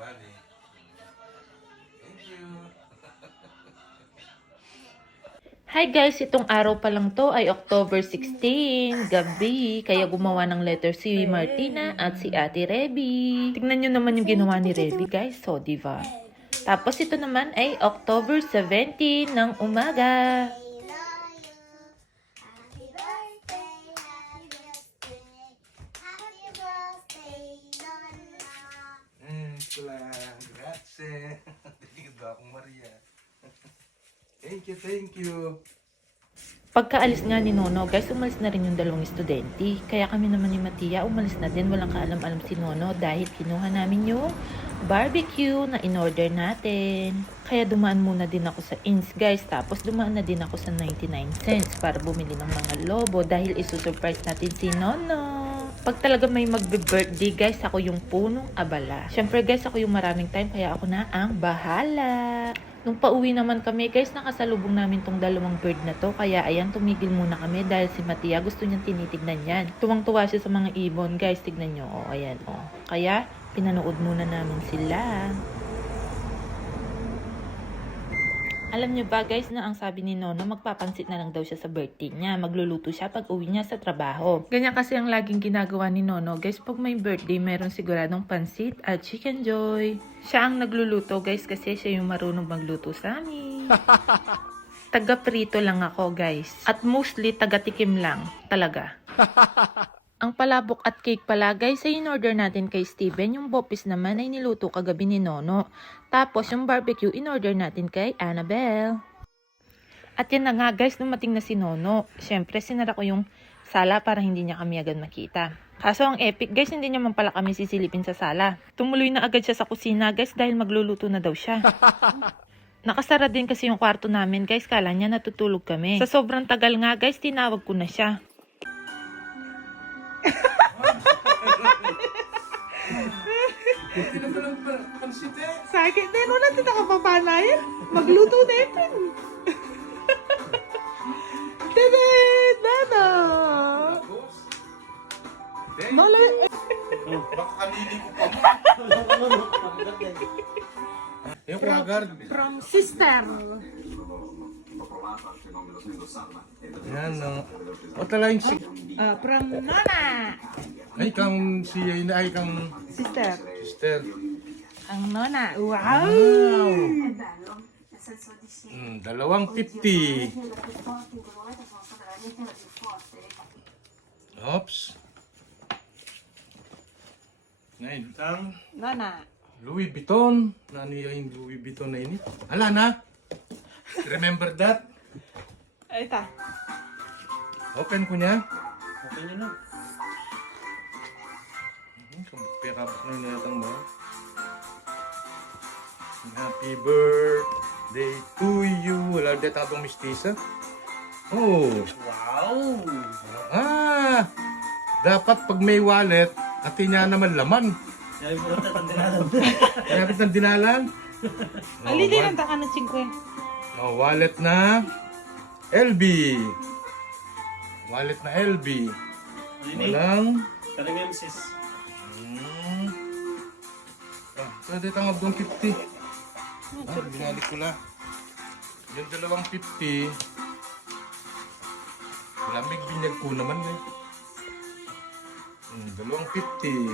Bali. Thank you. Hi guys, itong araw pa lang to ay October 16, gabi. Kaya gumawa ng letter si Martina at si Ate Reby. Tignan nyo naman yung ginawa ni Reby guys, so diva. Tapos ito naman ay October 17 ng umaga. Grazie. Thank you, akong Maria. Thank you. Pagkaalis nga ni Nono, guys, umalis na rin yung dalawang estudyante. Kaya kami naman ni Matia, umalis na din. Walang kaalam-alam si Nono dahil kinuha namin yung barbecue na in-order natin. Kaya dumaan muna din ako sa Inns, guys. Tapos dumaan na din ako sa 99 cents para bumili ng mga lobo dahil isusurprise natin si Nono. Pag talaga may magbe-birthday, guys, ako yung punong abala. Syempre, guys, ako yung maraming time kaya ako na ang bahala. Nung pauwi naman kami, guys, nakasalubong namin tong dalawang bird na to. Kaya ayan, tumigil muna kami dahil si Matia gusto niyang tinitignan yan. Tuwang-tuwa siya sa mga ibon, guys. Tignan nyo. O, ayan, o. Kaya, pinanood muna namin sila. Alam nyo ba guys na ang sabi ni Nono magpapansit na lang daw siya sa birthday niya. Magluluto siya pag uwi niya sa trabaho. Ganyan kasi ang laging ginagawa ni Nono. Guys, pag may birthday, meron siguradong pansit at chicken joy. Siya ang nagluluto guys kasi siya yung marunong magluto sa amin. Taga-prito lang ako guys. At mostly taga-tikim lang talaga. Ang palabok at cake pala guys ay in-order natin kay Steven. Yung bopis naman ay niluto kagabi ni Nono. Tapos yung barbecue in-order natin kay Annabelle. At yan na nga guys, dumating na si Nono. Siyempre sinara ko yung sala para hindi niya kami agad makita. Kaso ang epic guys, hindi niya man pala kami sisilipin sa sala. Tumuloy na agad siya sa kusina guys dahil magluluto na daw siya. Nakasara din kasi yung kwarto namin guys, kala niya natutulog kami. Sa sobrang tagal nga guys, tinawag ko na siya. Sakit din, wala din nakapapanayan. Magluto na ipin. Tadad! Nana! Mali! Baka kanili ko pa mo. Yung kwagard. From sister. Yan, no. O talagang si... From Nana. Ay, kang siya ay kang Sister. sister. Ang Nona. Wow! Wow! 250. Oops. Ngayon, ang Nona. Louis Vuitton. Nani yung Louis Vuitton na ini? Ala na? Remember that? Ay, ta. Open ko niya. Okay nyo na. Pera ko na natang ba? Happy birthday to you. Wala dito atong mistisa. Oh. Wow! Ah! Dapat pag may wallet, atin niya naman laman. Sabi ko rin tatandinalan. Kapit ng dinalan. Ali din ang taka ng 5. Wallet na LB. Wallet na LB. Walang... Talagang sis. Pwede tangab doon 50. Binalik ko lang. Yung dalawang 50. Lamig binyag ko naman eh. Dalawang 50.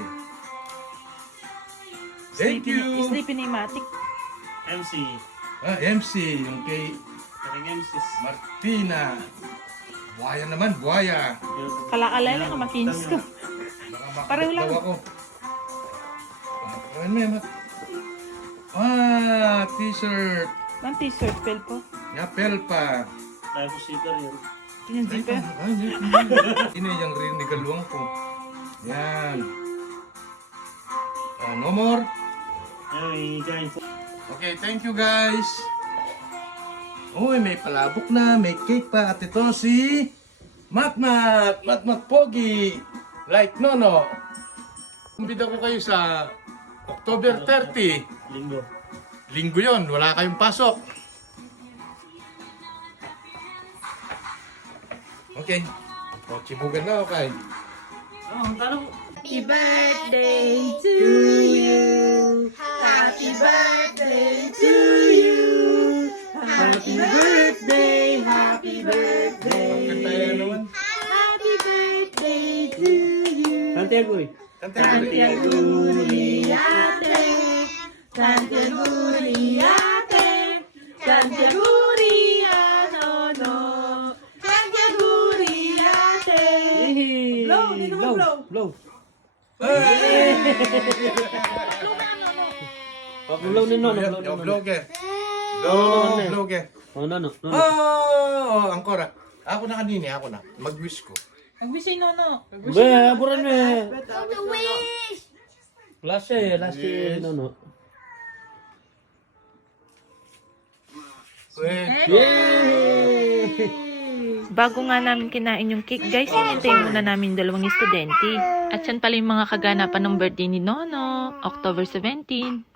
Thank you! Sleepy-matic. MC. MC, yung kay Talagang sis. Martina. Buhaya naman, buhaya. Kala-kala lang, makinis ko. Baka Pareho lang. daw ako. T-shirt. Ang t-shirt, pel po. Yapel pa. Tapos sita rin. Yung zipper. Ini yang rin ni galuang ko. Yan. No more. Ay, kain po. Okay, thank you guys. Uy, may palabok na, may cake pa. At ito si Matmat Pogi. Like Nono. Kumbida ko kayo sa October 30. Linggo. Linggo yon, wala kayong pasok. Okay. O, chibugan na, okay. Ang tanong. Happy birthday to you. Happy birthday, happy birthday. Kanta yan naman. Happy birthday to you. Kante Agoy. Kanta yan. Guriate, Tante Guriate, Tante Guriate, no. Tante Guriate. Blow, dito mo blow. Blow. Hey! Oh, blow ni Nono. Blow ni Yo, Nono. vlogger. Nono. Vlogger. Oh, Nono. Nono. Oh, angkora. Ako na kanini, ako na. Mag-wish ko. Mag-wish ay Nono. Be, aburan me. Last Yes. Nono. Wait. Yay! Bago nga namin kinain yung cake, guys, hinintay muna namin dalawang estudyante. At yan pala yung mga kaganapan ng birthday ni Nono, October 17.